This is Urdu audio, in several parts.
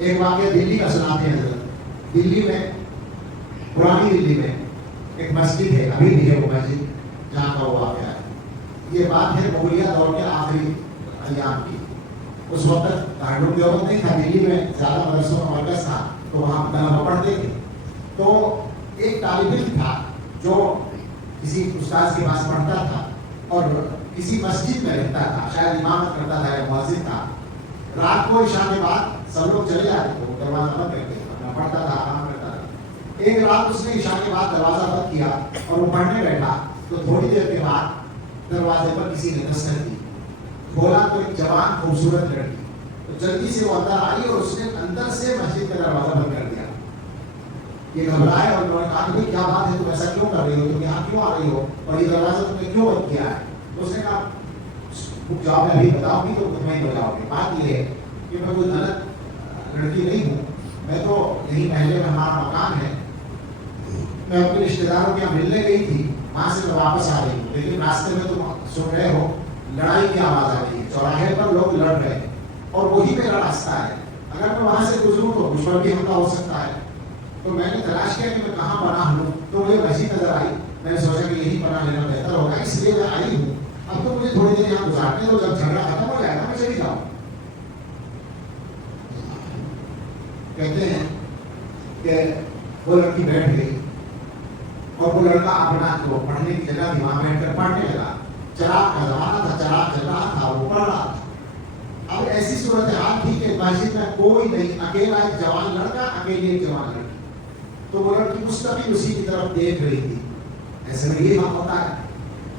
ایک واقعہ دلی کا سناتے ہیں حضرت. دلی میں پرانی دلی میں ایک مسجد ہے, ابھی بھی ہے وہ مسجد جہاں کا وہ واقعہ ہے. یہ بات ہے مغلیہ دور کے آخری ایام کی. اس وقت دارالعلوم دیوبند نہیں تھا, دلی میں زیادہ مدرسوں کا مرکز تھا, تو وہاں طلبہ پڑھتے تھے. تو ایک طالب علم تھا جو کسی استاد کے پاس پڑھتا تھا اور کسی مسجد میں رہتا تھا, شاید امامت کرتا تھا یا مؤذن تھا. رات کو عشاء کے بعد سب لوگ چلے جاتے تھے, دروازہ بند کر کے اپنا پڑھتا تھا, آرام کرتا تھا. ایک رات اس نے عشاء کے بعد دروازہ بند کیا اور وہ پڑھنے بیٹھا, تو تھوڑی دیر کے بعد دروازے پر کسی نے دستک دی. کھولا تو ایک جوان خوبصورت لڑکی, تو جلدی سے وہ اندر آئی اور اس نے اندر سے مسجد کا دروازہ بند کر دیا. یہ گھبرائے اور انہوں نے کہا کہ کیا بات ہے, تم ایسا کیوں کر رہی ہو, تم یہاں کیوں آ رہی ہو, اور یہ دروازہ تم نے کیوں بند کیا ہے؟ اس نے کہا جواب میں ابھی بتاؤ گی تو تمہیں بتاؤ گے. بات یہ ہے کہ میں کوئی غلط لڑکی نہیں ہوں, میں تو یہیں محلے میں ہمارا مکان ہے, میں اپنے رشتے داروں کے یہاں ملنے گئی تھی, وہاں سے میں واپس آ رہی ہوں, لیکن راستے میں تم سن رہے ہو لڑائی کی آواز آ رہی ہے, چوراہے پر لوگ لڑ رہے ہیں اور وہی میرا راستہ ہے, اگر میں وہاں سے گزروں تو مجھ پر بھی حملہ ہو سکتا ہے. تو میں نے تلاش کیا کہ میں کہاں پناہ لوں, تو مجھے مسجد نظر آئی. میں نے سوچا کہ یہی پناہ لینا بہتر ہوگا, اس لیے میں آئی ہوں. اب تو مجھے تھوڑی دیر یہاں گزارنے دو, جب جھگڑا ختم ہو جائے گا میں چلی جاؤں. کہتے ہیں کہ وہ لڑکی بیٹھ گئی اور وہ لڑکا اپنا جو پڑھنے کی جگہ تھی وہاں بیٹھ کر پڑھنے لگا. چراغ کا زمانہ تھا, چراغ جل رہا تھا, وہ پڑھ رہا تھا. اب ایسی صورتحال تھی کہ مسجد میں کوئی نہیں, اکیلا ایک جوان لڑکا, اکیلی ایک جوان لڑکی. تو وہ لڑکی مستقل اسی کی طرف دیکھ رہی تھی. ایسے میں یہ بات ہوتا ہے,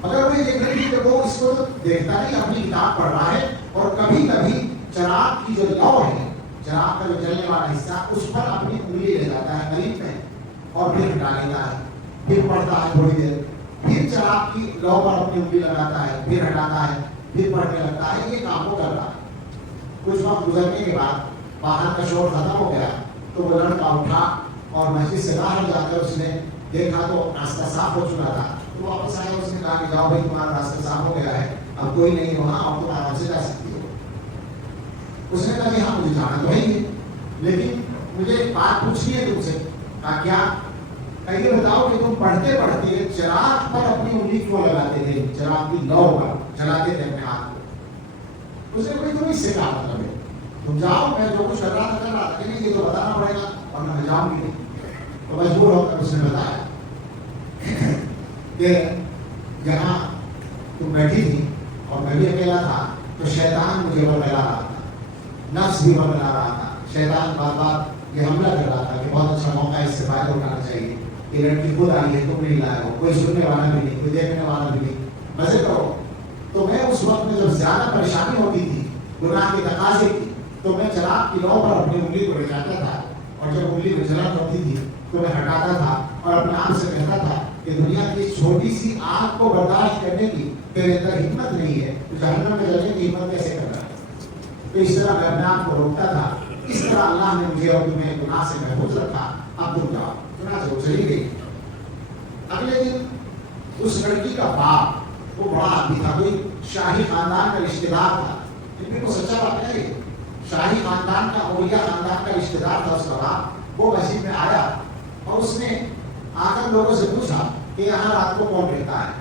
اگر وہ یہ دیکھ رہی تھی کہ وہ اس کو دیکھتا نہیں, اپنی کتاب پڑھ رہا ہے, اور کبھی کبھی چراغ کی جو لو ہے, چراغ کا جو جلنے والا حصہ, اس پر اپنی انگلی لے جاتا ہے قریب میں اور پھر ہٹا لیتا ہے, پھر پڑھتا ہے تھوڑی دیر, پھر چراغ کی لو پر اپنی انگلی لگاتا ہے, پھر ہٹاتا ہے, پھر پڑھنے لگتا ہے. یہ کام وہ کر رہا ہے. کچھ وقت گزرنے کے بعد باہر کا شور ختم ہو گیا, تو وہ لڑکا اٹھا اور مسجد سے باہر جا کر اس نے دیکھا تو راستہ صاف ہو چکا تھا. تو واپس آیا, اس نے کہا کہ جاؤ بھائی تمہارا راستہ صاف ہو گیا ہے, اب کوئی نہیں وہاں, اور تم آرام سے جا سکتی ہو. اس نے کہا کہ ہاں مجھے جانا تو ہے ہی, لیکن مجھے ایک بات پوچھنی ہے تم سے. کہا کیا؟ یہ بتاؤ کہ تم پڑھتے پڑھتے چراغ پر اپنی انگلی کیوں لگاتے تھے, چراغ کی لو پر جلاتے تھے اپنے ہاتھ کو. اس نے کوئی تم اس سے کہا مطلب ہے, تم جاؤ, میں جو کچھ کر رہا تھا لیکن یہ تو بتانا پڑے گا ورنہ میں جاؤں گی نہیں. تو مجبور ہو کر اس نے بتایا کہ یہاں تم بیٹھی تھی اور میں بھی اکیلا تھا, تو شیطان مجھے بہلا رہا تھا, نفس بھی بہلا رہا تھا. شیطان بار بار یہ حملہ کر رہا تھا کہ بہت اچھا موقع ہے, اس سے فائدہ اٹھانا چاہیے, یہ لڑکی خود آئی ہے, تم نہیں لائے ہو, کوئی سننے والا بھی نہیں, کوئی دیکھنے والا بھی نہیں, مزے کرو. تو میں اس وقت میں جب زیادہ پریشانی ہوتی تھی گناہ کے تقاضے کی, تو میں چراغ کی لو پر اپنی انگلی کو لے جاتا تھا, اور جب انگلی میں جلن ہوتی تھی تو میں ہٹاتا تھا اور اپنے آپ سے کہتا تھا کہ دنیا کی چھوٹی سی آگ کو برداشت کرنے کی تیرے اندر ہمت نہیں ہے, تو جہنم میں جلنے کی ہمت کیسے کر رہا ہے. تو اس طرح میں اپنے آپ کو روکتا تھا. اس طرح اللہ نے مجھے اور تمہیں گناہ سے محفوظ رکھا. اب تم جاؤ. چنانچہ وہ چلی گئی. اگلے دن اس لڑکی کا باپ, وہ بڑا آدمی تھا, کوئی شاہی خاندان کا رشتے دار تھا. لیکن وہ سچا بات ہے, شاہی خاندان کا, اولیاء خاندان کا رشتے دار تھا اس کا باپ. وہ مسجد میں آیا اور اس نے آ کر لوگوں سے پوچھا کہ یہاں رات کو کون رہتا ہے.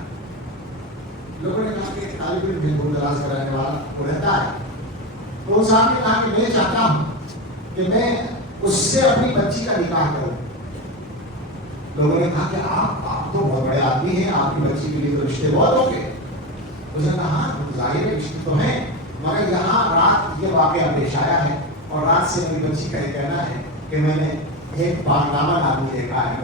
لوگوں نے کہا کہ طالب علم بالکل دراز کرانے والا وہ رہتا ہے. تو اس صاحب نے کہا کہ میں چاہتا ہوں کہ میں اس سے اپنی بچی کا نکاح کروں. لوگوں نے کہا کہ آپ تو بہت بڑے آدمی ہیں, آپ کی بچی کے لیے تو رشتے بہت ہوں گے. اس نے کہا ہاں ظاہر ہے رشتے تو ہیں, مگر یہاں رات یہ واقعہ پیش آیا ہے, اور رات سے میری بچی کا یہ کہنا ہے کہ میں نے ایک باغنامہ آدمی دیکھا ہے.